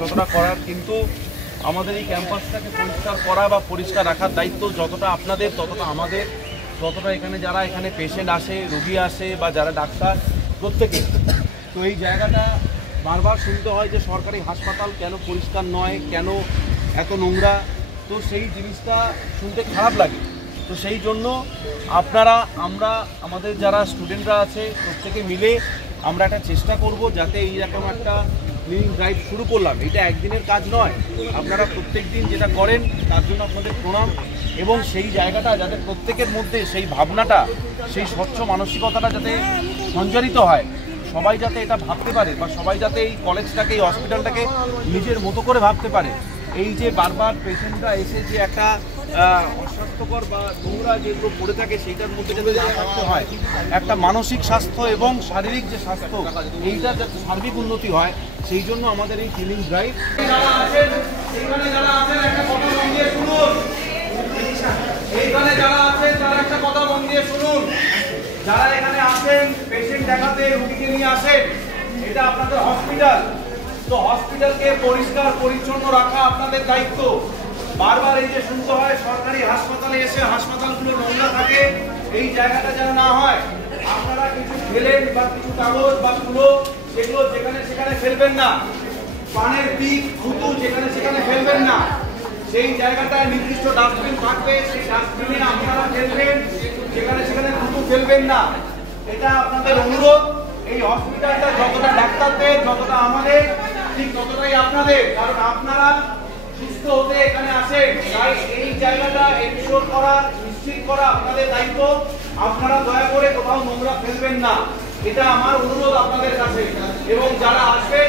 যতটা করার, কিন্তু আমাদের এই ক্যাম্পাসটাকে পরিষ্কার করা বা পরিষ্কার রাখার দায়িত্ব যতটা আপনাদের ততটা আমাদের, যতটা এখানে যারা এখানে পেশেন্ট আসে, রোগী আসে বা যারা ডাক্তার প্রত্যেকে। তো এই জায়গাটা বারবার শুনতে হয় যে সরকারি হাসপাতাল কেন পরিষ্কার নয়, কেন এত নোংরা। তো সেই জিনিসটা শুনতে খারাপ লাগে। তো সেই জন্য আমরা আমাদের যারা স্টুডেন্টরা আছে প্রত্যেকে মিলে আমরা একটা চেষ্টা করব যাতে এইরকম একটা ক্লিনিং ড্রাইভ শুরু করলাম। এটা একদিনের কাজ নয়, আপনারা প্রত্যেক দিন যেটা করেন তার জন্য আপনাদের প্রণাম। এবং সেই জায়গাটা যাতে প্রত্যেকের মধ্যে সেই ভাবনাটা, সেই স্বচ্ছ মানসিকতাটা যাতে সঞ্চারিত হয়, সবাই যাতে এটা ভাবতে পারে বা সবাই যাতে এই কলেজটাকে, এই হসপিটালটাকে নিজের মতো করে ভাবতে পারে। এই যে বারবার পেশেন্টরা এসে যে একটা অস্বাস্থ্যকর বা নোংরা যেগুলো পড়ে থাকে সেইটার মধ্যে যাতে না থাকতে হয়, একটা মানসিক স্বাস্থ্য এবং শারীরিক যে স্বাস্থ্য এইটা যাতে সার্বিক উন্নতি হয়, সেই জন্য আমাদের এই ক্লিনিং ড্রাইভ। যারা আছেন এইখানে, যারা আছেন একটা কথা মন দিয়ে শুনুন। এইখানে যারা আছেন তারা একটা কথা মন দিয়ে শুনুন। যারা এখানে আসেন পেশেন্ট দেখাতে, রোগীকে নিয়ে আসেন, এটা আপনাদের হসপিটাল। তো হসপিটালকে পরিষ্কার পরিচ্ছন্ন রাখা আপনাদের দায়িত্ব। বারবার এই যে শুনতে হয় সরকারি হাসপাতালে এসে হাসপাতালগুলো নোংরা থাকে, এই জায়গাটা যেন না হয়। আপনারা কিছু ফেলেন বা কিছু কাগজ বা তুলো সেগুলো যেখানে সেখানে ফেলবেন না। পানের পিক, থুতু যেখানে সেখানে ফেলবেন না। সেই জায়গাটায় নির্দিষ্ট ডাস্টবিন থাকবে, সেই ডাস্টবিনে আপনারা ফেলবেন, যেখানে সেখানে থুতু ফেলবেন না। এটা আপনাদের অনুরোধ। এই হসপিটালটা যতটা ডাক্তারদের, যতটা আমাদের, ঠিক ততটাই আপনাদের, কারণ আপনারা সুস্থ হতে এখানে আসেন। তাই এই জায়গাটা এনশিওর করা, নিশ্চিত করা আপনাদের দায়িত্ব। আপনারা দয়া করে কোথাও নোংরা ফেলবেন না, এটা আমার অনুরোধ আপনাদের কাছে। এবং যারা আসবে